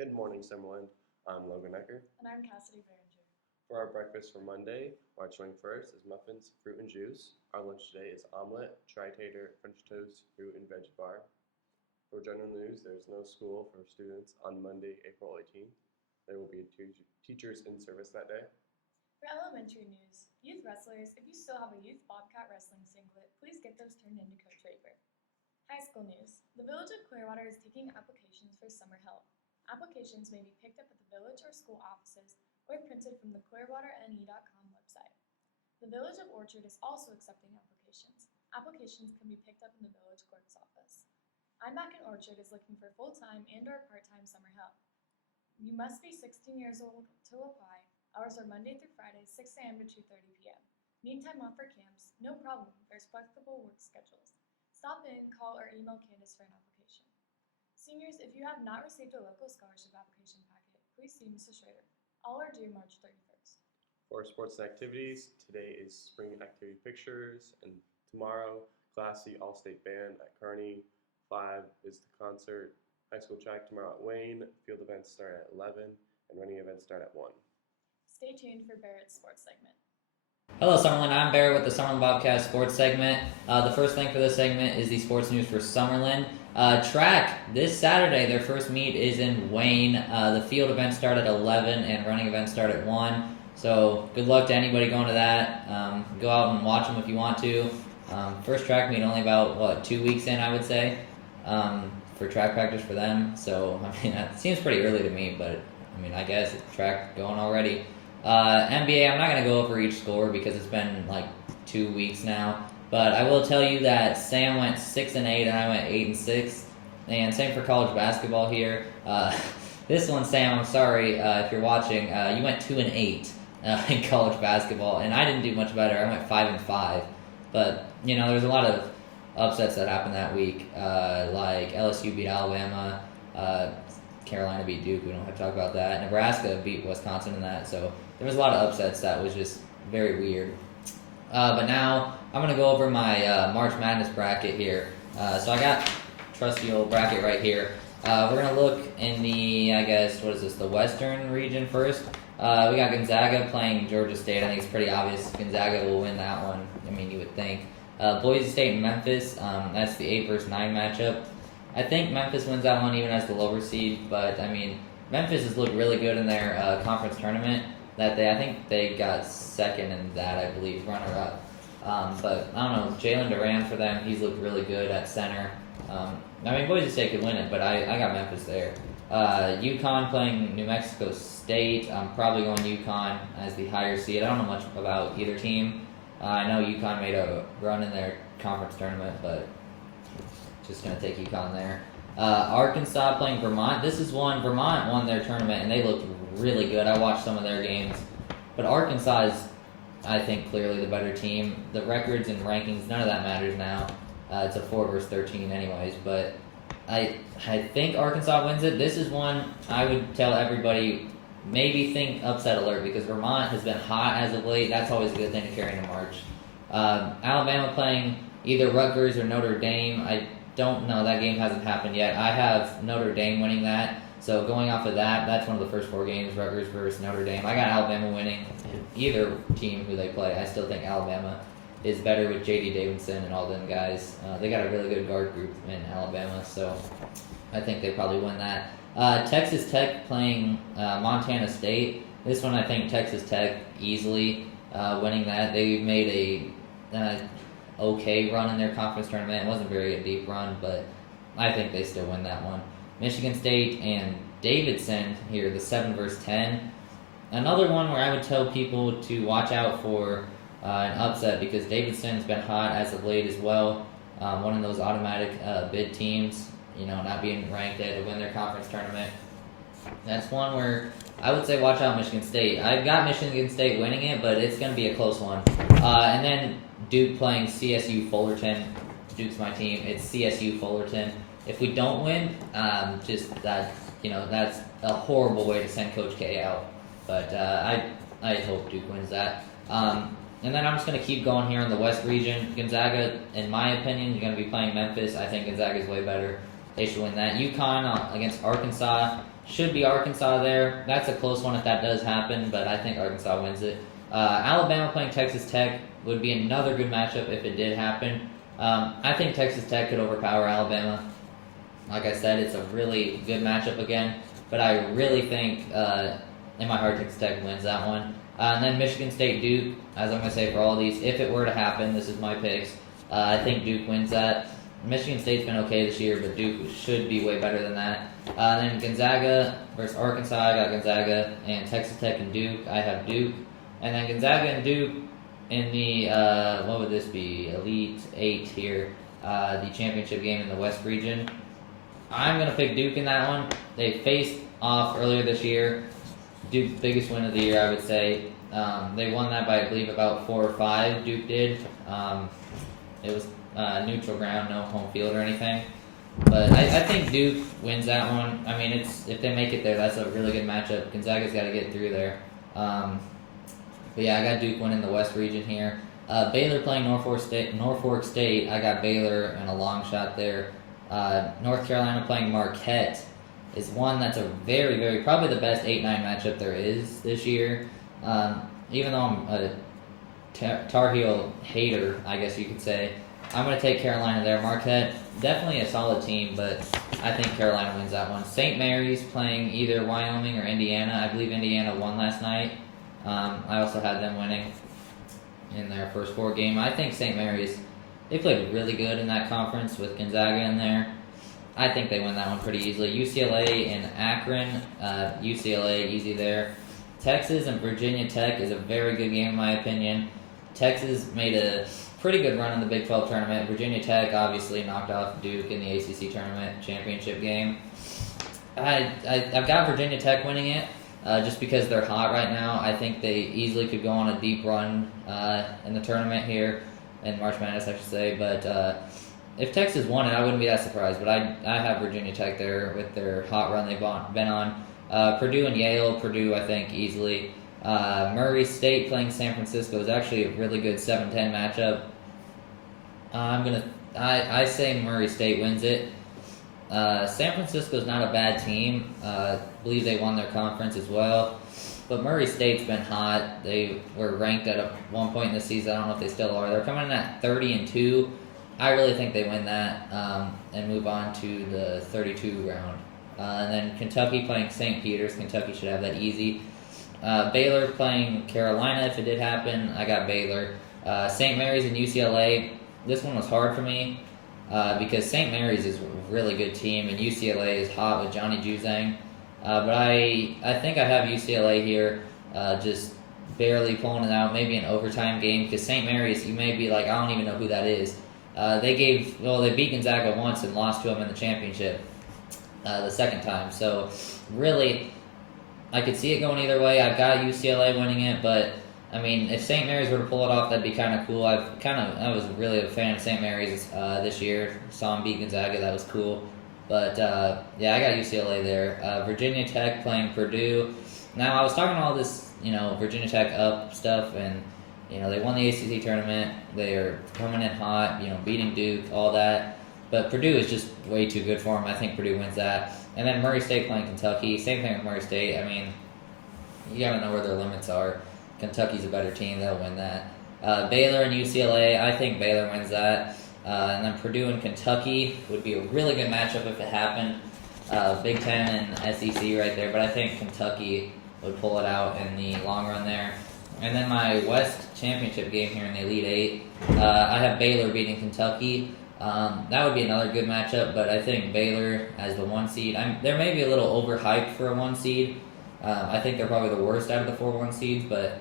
Good morning, Summerlin. I'm Logan Ecker. And I'm Cassidy Behringer. For our breakfast for Monday, March 21st, is muffins, fruit, and juice. Our lunch today is omelet, tri-tater, French toast, fruit, and veggie bar. For general news, there's no school for students on Monday, April 18th. There will be teachers in service that day. For elementary news, youth wrestlers, if you still have a youth Bobcat wrestling singlet, please get those turned into Coach Raper. High school news, the Village of Clearwater is taking applications for summer help. Applications may be picked up at the village or school offices or printed from the clearwaterne.com website. The Village of Orchard is also accepting applications. Applications can be picked up in the village clerk's office. I'm Back in Orchard is looking for full-time and or part-time summer help. You must be 16 years old to apply. Hours are Monday through Friday, 6 a.m. to 2:30 p.m. Need time off for camps? No problem. There's flexible work schedules. Stop in, call, or email Candace for an application. Seniors, if you have not received a local scholarship application packet, please see Mrs. Schrader. All are due March 31st. For sports and activities, today is spring activity pictures, and tomorrow, Class C All-State Band at Kearney. 5 is the concert. High school track tomorrow at Wayne. Field events start at 11, and running events start at 1. Stay tuned for Barrett's sports segment. Hello, Summerlin. I'm Barrett with the Summerlin Bobcats sports segment. The first thing for this segment is the sports news for Summerlin. Track, this Saturday, their first meet is in Wayne. The field events start at 11 and running events start at 1. So good luck to anybody going to that. Go out and watch them if you want to. First track meet only about, 2 weeks in, I would say, for track practice for them. So, that seems pretty early to me, but, I guess track going already. NBA, I'm not going to go over each score because it's been like 2 weeks now. But I will tell you that Sam went 6-8 and I went 8-6. And same for college basketball here. This one, Sam, I'm sorry if you're watching. You went 2-8 in college basketball, and I didn't do much better. I went 5-5. But there's a lot of upsets that happened that week, like LSU beat Alabama. Carolina beat Duke. We don't have to talk about that. Nebraska beat Wisconsin in that. So there was a lot of upsets that was just very weird. But now I'm going to go over my March Madness bracket here. So I got trusty old bracket right here. We're going to look in the, the Western region first. We got Gonzaga playing Georgia State. I think it's pretty obvious Gonzaga will win that one. You would think. Boise State and Memphis. That's the 8 versus 9 matchup. I think Memphis wins that one even as the lower seed, but Memphis has looked really good in their conference tournament. I think they got second in that, I believe, runner up. But I don't know, Jalen Duran for them, he's looked really good at center. Boise State could win it, but I got Memphis there. UConn playing New Mexico State. I'm probably going UConn as the higher seed. I don't know much about either team. I know UConn made a run in their conference tournament, but just going to take UConn there. Arkansas playing Vermont. Vermont won their tournament, and they looked really good. I watched some of their games. But Arkansas is, I think, clearly the better team. The records and rankings, none of that matters now. It's a 4 versus 13 anyways. But I think Arkansas wins it. This is one I would tell everybody, maybe think upset alert, because Vermont has been hot as of late. That's always a good thing to carry into March. Alabama playing either Rutgers or Notre Dame. I don't know. That game hasn't happened yet. I have Notre Dame winning that. So going off of that, that's one of the first 4 games, Rutgers versus Notre Dame. I got Alabama winning either team who they play. I still think Alabama is better with J.D. Davidson and all them guys. They got a really good guard group in Alabama, so I think they probably win that. Texas Tech playing Montana State. This one I think Texas Tech easily winning that. They made a okay run in their conference tournament. It wasn't very a deep run, but I think they still win that one. Michigan State and Davidson here, the 7 versus 10. Another one where I would tell people to watch out for an upset, because Davidson's been hot as of late as well. One of those automatic bid teams, not being ranked to win their conference tournament. That's one where I would say watch out Michigan State. I've got Michigan State winning it, but it's going to be a close one. And then Duke playing CSU Fullerton. Duke's my team. It's CSU Fullerton. If we don't win, that's a horrible way to send Coach K out. But I hope Duke wins that. And then I'm just going to keep going here in the West region. Gonzaga, in my opinion, you're going to be playing Memphis. I think Gonzaga is way better. they should win that. UConn against Arkansas should be Arkansas there. That's a close one if that does happen, but I think Arkansas wins it. Alabama playing Texas Tech would be another good matchup if it did happen. I think Texas Tech could overpower Alabama. Like I said, it's a really good matchup again, but I really think, in my heart, Texas Tech wins that one. And then Michigan State Duke, as I'm going to say for all these, if it were to happen, this is my picks. I think Duke wins that. Michigan State's been okay this year, but Duke should be way better than that. Then Gonzaga versus Arkansas, I got Gonzaga, and Texas Tech and Duke, I have Duke. And then Gonzaga and Duke in the, what would this be, Elite 8 here, the championship game in the West region. I'm going to pick Duke in that one. They faced off earlier this year. Duke's biggest win of the year, I would say. They won that by, I believe, about 4 or 5. Duke did. It was neutral ground, no home field or anything. But I think Duke wins that one. I mean, if they make it there, that's a really good matchup. Gonzaga's got to get through there. But yeah, I got Duke winning the West region here. Baylor playing Norfolk State. I got Baylor and a long shot there. North Carolina playing Marquette is one that's a very, very, probably the best 8-9 matchup there is this year. Even though I'm a Tar Heel hater, I guess you could say, I'm going to take Carolina there. Marquette, definitely a solid team, but I think Carolina wins that one. St. Mary's playing either Wyoming or Indiana. I believe Indiana won last night. I also had them winning in their first 4 game. I think St. Mary's, they played really good in that conference with Gonzaga in there. I think they win that one pretty easily. UCLA and Akron, UCLA easy there. Texas and Virginia Tech is a very good game in my opinion. Texas made a pretty good run in the Big 12 tournament. Virginia Tech obviously knocked off Duke in the ACC tournament championship game. I've got Virginia Tech winning it just because they're hot right now. I think they easily could go on a deep run in the tournament here, in March Madness I should say. But if Texas won it, I wouldn't be that surprised. But I have Virginia Tech there with their hot run they've been on. Purdue and Yale. Purdue, I think, easily. Murray State playing San Francisco is actually a really good 7-10 matchup. I say Murray State wins it. San Francisco is not a bad team. I believe they won their conference as well. But Murray State's been hot. They were ranked at one point in the season. I don't know if they still are. They're coming in at 30-2. I really think they win that and move on to the 32 round. And then Kentucky playing St. Peter's. Kentucky should have that easy. Baylor playing Carolina if it did happen. I got Baylor. St. Mary's and UCLA. This one was hard for me because St. Mary's is a really good team and UCLA is hot with Johnny Juzang. But I think I have UCLA here just barely pulling it out. Maybe an overtime game because St. Mary's, you may be like, I don't even know who that is. They beat Gonzaga once and lost to them in the championship the second time. So really, I could see it going either way. I've got UCLA winning it, but I mean, if St. Mary's were to pull it off, that'd be kind of cool. I was really a fan of St. Mary's this year. Saw them beat Gonzaga, that was cool. But yeah, I got UCLA there. Virginia Tech playing Purdue. Now I was talking all this, Virginia Tech up stuff, and they won the ACC tournament. They are coming in hot, beating Duke, all that. But Purdue is just way too good for them. I think Purdue wins that. And then Murray State playing Kentucky. Same thing with Murray State. I mean, you got to know where their limits are. Kentucky's a better team. They'll win that. Baylor and UCLA. I think Baylor wins that. And then Purdue and Kentucky would be a really good matchup if it happened. Big Ten and SEC right there. But I think Kentucky would pull it out in the long run there. And then my West Championship game here in the Elite Eight. I have Baylor beating Kentucky. That would be another good matchup, but I think Baylor as the 1 seed. They're maybe a little overhyped for a 1 seed. I think they're probably the worst out of the 4 1 seeds, but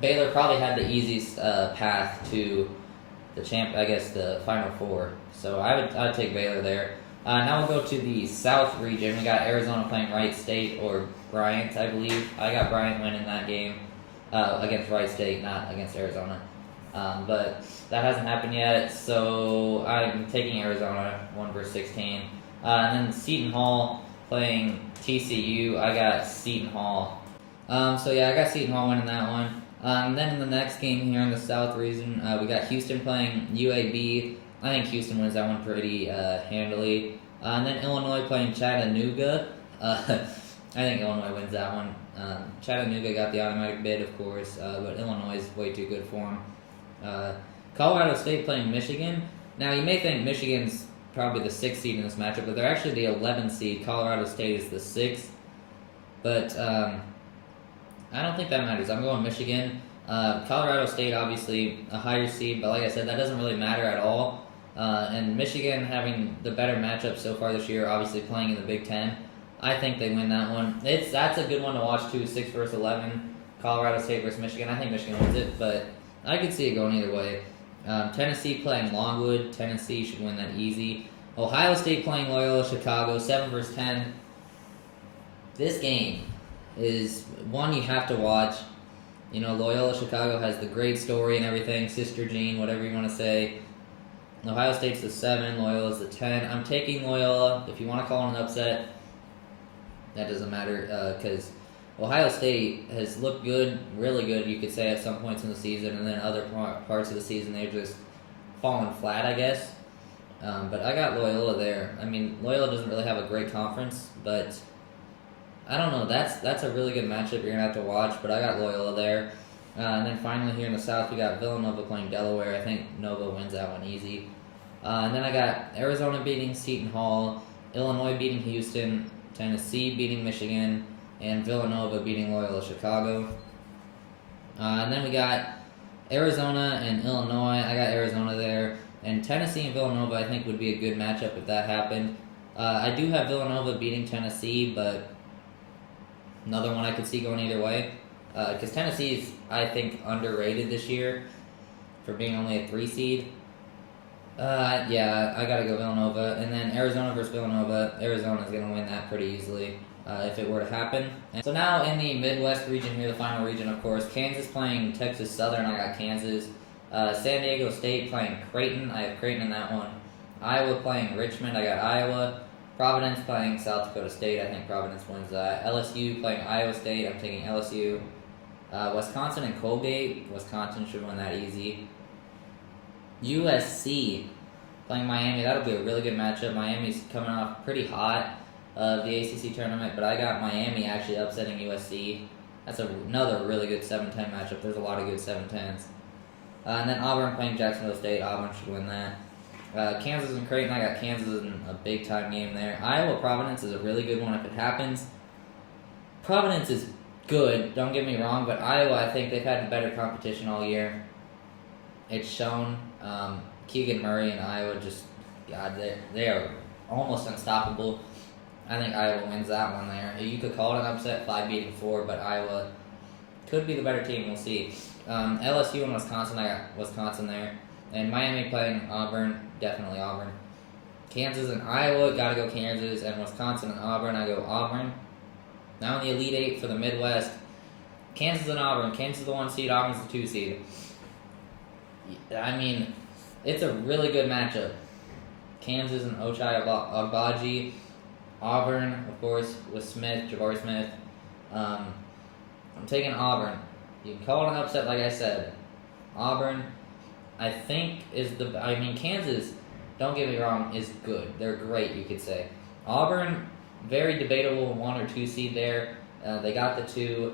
Baylor probably had the easiest path to the the Final Four. So I'd take Baylor there. Now we'll go to the South region. We got Arizona playing Wright State or Bryant, I believe. I got Bryant winning that game against Wright State, not against Arizona. But that hasn't happened yet, so I'm taking Arizona 1-16. And then Seton Hall playing TCU. I got Seton Hall. So yeah, I got Seton Hall winning that one. Then in the next game here in the South region, we got Houston playing UAB. I think Houston wins that one pretty handily. And then Illinois playing Chattanooga. I think Illinois wins that one. Chattanooga got the automatic bid, of course, but Illinois is way too good for them. Colorado State playing Michigan. Now, you may think Michigan's probably the 6th seed in this matchup, but they're actually the 11th seed. Colorado State is the 6th. But I don't think that matters. I'm going Michigan. Colorado State, obviously, a higher seed, but like I said, that doesn't really matter at all. And Michigan having the better matchup so far this year, obviously playing in the Big Ten. I think they win that one. That's a good one to watch, too, 6 versus 11. Colorado State versus Michigan. I think Michigan wins it, but I could see it going either way. Tennessee playing Longwood. Tennessee should win that easy. Ohio State playing Loyola Chicago, 7 versus 10. This game is one you have to watch. You know, Loyola Chicago has the great story and everything, Sister Jean, whatever you want to say. Ohio State's the 7, Loyola's the 10. I'm taking Loyola. If you want to call it an upset, that doesn't matter because Ohio State has looked good, really good, you could say, at some points in the season, and then other parts of the season they've just fallen flat, I guess. But I got Loyola there. I mean, Loyola doesn't really have a great conference, but I don't know. That's a really good matchup you're going to have to watch, but I got Loyola there. And then finally here in the South, we got Villanova playing Delaware. I think Nova wins that one easy. And then I got Arizona beating Seton Hall, Illinois beating Houston, Tennessee beating Michigan, and Villanova beating Loyola Chicago. And then we got Arizona and Illinois. I got Arizona there. And Tennessee and Villanova, I think, would be a good matchup if that happened. I do have Villanova beating Tennessee, but another one I could see going either way. Because Tennessee is, I think, underrated this year for being only a 3 seed. Yeah, I gotta go Villanova. And then Arizona versus Villanova. Arizona's gonna win that pretty easily if it were to happen. And so now in the Midwest region here, the final region, of course, Kansas playing Texas Southern. I got Kansas. San Diego State playing Creighton. I have Creighton in that one. Iowa playing Richmond. I got Iowa. Providence playing South Dakota State. I think Providence wins that. LSU playing Iowa State. I'm taking LSU. Wisconsin and Colgate. Wisconsin should win that easy. USC playing Miami. That'll be a really good matchup. Miami's coming off pretty hot of the ACC tournament, but I got Miami actually upsetting USC. That's another really good 7-10 matchup. There's a lot of good 7-10s. And then Auburn playing Jacksonville State. Auburn should win that. Kansas and Creighton. I got Kansas in a big-time game there. Iowa Providence is a really good one if it happens. Providence is good, don't get me wrong, but Iowa, I think they've had better competition all year. It's shown. Keegan Murray and Iowa just, God, they are almost unstoppable. I think Iowa wins that one there. You could call it an upset, 5 beating 4, but Iowa could be the better team. We'll see. LSU and Wisconsin, I got Wisconsin there. And Miami playing Auburn, definitely Auburn. Kansas and Iowa, gotta go Kansas. And Wisconsin and Auburn, I go Auburn. Now in the Elite Eight for the Midwest, Kansas and Auburn. Kansas is the 1 seed, Auburn's the 2 seed. I mean, it's a really good matchup. Kansas and Ochai Agbaji. Auburn, of course, with Smith, Jabari Smith. I'm taking Auburn. You can call it an upset, like I said. Auburn, I think, Kansas, don't get me wrong, is good. They're great, you could say. Auburn, very debatable 1 or 2 seed there. They got the 2.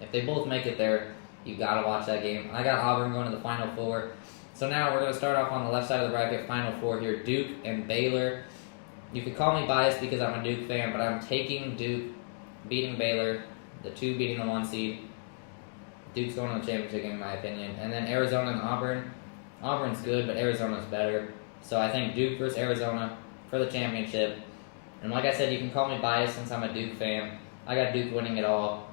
If they both make it there, you gotta watch that game. I got Auburn going to the Final Four. So now we're going to start off on the left side of the bracket, Final Four here. Duke and Baylor. You could call me biased because I'm a Duke fan, but I'm taking Duke beating Baylor, the 2 beating the 1 seed. Duke's going to the championship game, in my opinion. And then Arizona and Auburn. Auburn's good, but Arizona's better. So I think Duke versus Arizona for the championship. And like I said, you can call me biased since I'm a Duke fan. I got Duke winning it all.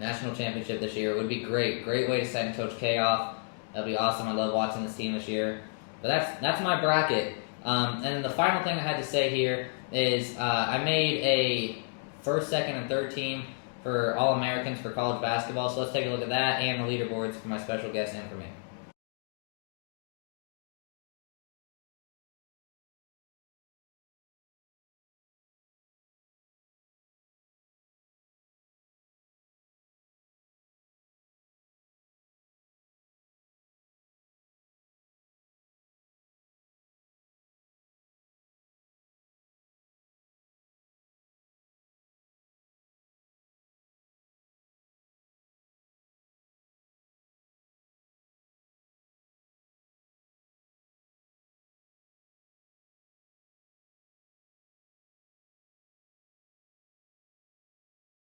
National championship this year. It would be great. Great way to send Coach K off. That'd be awesome. I love watching this team this year. But that's my bracket. And the final thing I had to say here is I made a first, second, and third team for All-Americans for college basketball. So let's take a look at that and the leaderboards for my special guest and for me.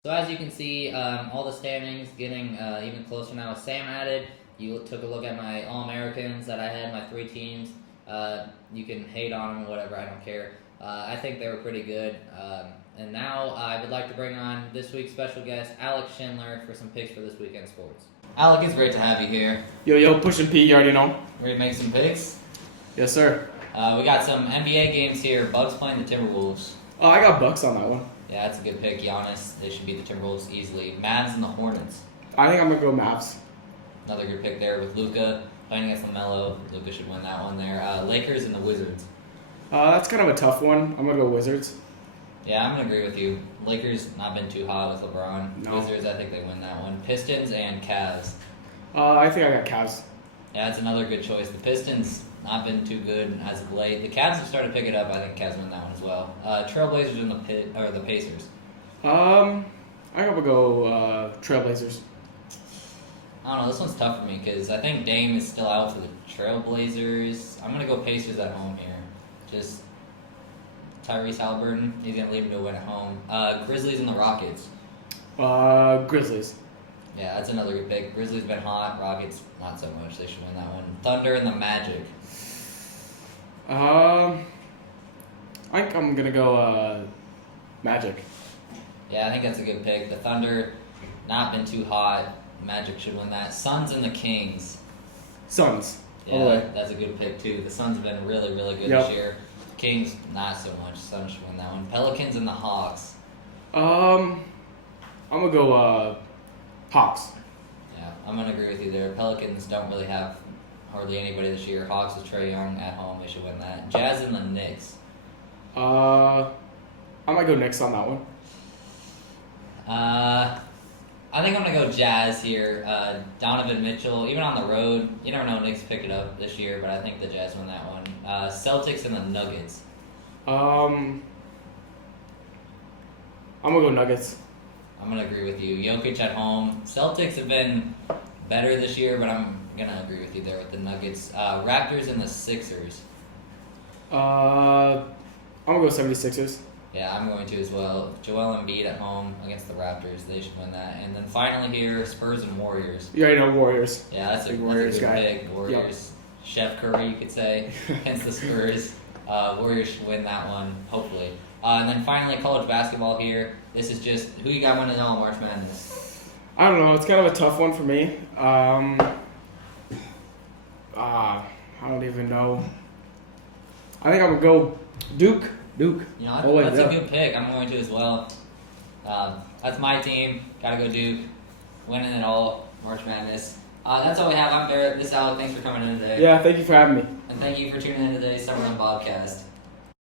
So as you can see, all the standings getting even closer now with Sam added. You took a look at my All-Americans that I had, my 3 teams. You can hate on them or whatever, I don't care. I think they were pretty good. And now I would like to bring on this week's special guest, Alex Schindler, for some picks for this weekend sports. Alec, it's great to have you here. Yo, pushing P, you already know. Ready to make some picks? Yes, sir. We got some NBA games here. Bucks playing the Timberwolves. Oh, I got Bucks on that one. Yeah, that's a good pick. Giannis, they should beat the Timberwolves easily. Mavs and the Hornets. I think I'm going to go Mavs. Another good pick there with Luka playing against LaMelo. Luka should win that one there. Lakers and the Wizards. That's kind of a tough one. I'm going to go Wizards. Yeah, I'm going to agree with you. Lakers not been too hot with LeBron. No. Wizards, I think they win that one. Pistons and Cavs. I think I got Cavs. Yeah, that's another good choice. The Pistons not been too good as of late. The Cavs have started to pick it up. I think Cavs win that one as well. Trailblazers and the Pacers. I'm going to go Trailblazers. I don't know. This one's tough for me because I think Dame is still out for the Trailblazers. I'm gonna go Pacers at home here. Just Tyrese Halliburton. He's gonna leave him to win at home. Grizzlies and the Rockets. Grizzlies. Yeah, that's another good pick. Grizzlies been hot. Rockets not so much. They should win that one. Thunder and the Magic. I think I'm going to go Magic. Yeah, I think that's a good pick. The Thunder not been too hot. Magic should win that. Suns and the Kings. Suns. All the Yeah, way. that's a good pick too. The Suns have been really, really good Yep. this year. Kings not so much. Suns should win that one. Pelicans and the Hawks. I'm going to go Hawks. Yeah, I'm gonna agree with you there. Pelicans don't really have hardly anybody this year. Hawks with Trae Young at home. They should win that. Jazz and the Knicks. I might go Knicks on that one. I think I'm gonna go Jazz here. Donovan Mitchell, even on the road, you never know. Knicks pick it up this year, but I think the Jazz win that one. Celtics and the Nuggets. I'm going to go Nuggets. I'm gonna agree with you. Jokic at home. Celtics have been better this year, but I'm gonna agree with you there with the Nuggets. Raptors and the Sixers. I'm going to go 76ers. Yeah, I'm going to as well. Joel Embiid at home against the Raptors. They should win that. And then finally here, Spurs and Warriors. You already know Warriors. Yeah, that's a Big good Warriors guy. pick. Warriors. Chef Curry, you could say, against the Spurs. Warriors should win that one, hopefully. And then finally, college basketball here. This is just who you got winning all March Madness. I don't know. It's kind of a tough one for me. I don't even know. I think I'm going to go Duke. You know, Oh, wait, that's yeah. a good pick. I'm going to as well. That's my team. Got to go Duke. Winning it all, March Madness. That's all we have. I'm Barrett. This is Alec. Thanks for coming in today. Yeah, thank you for having me. And thank you for tuning in to today's Summerland Bobcast.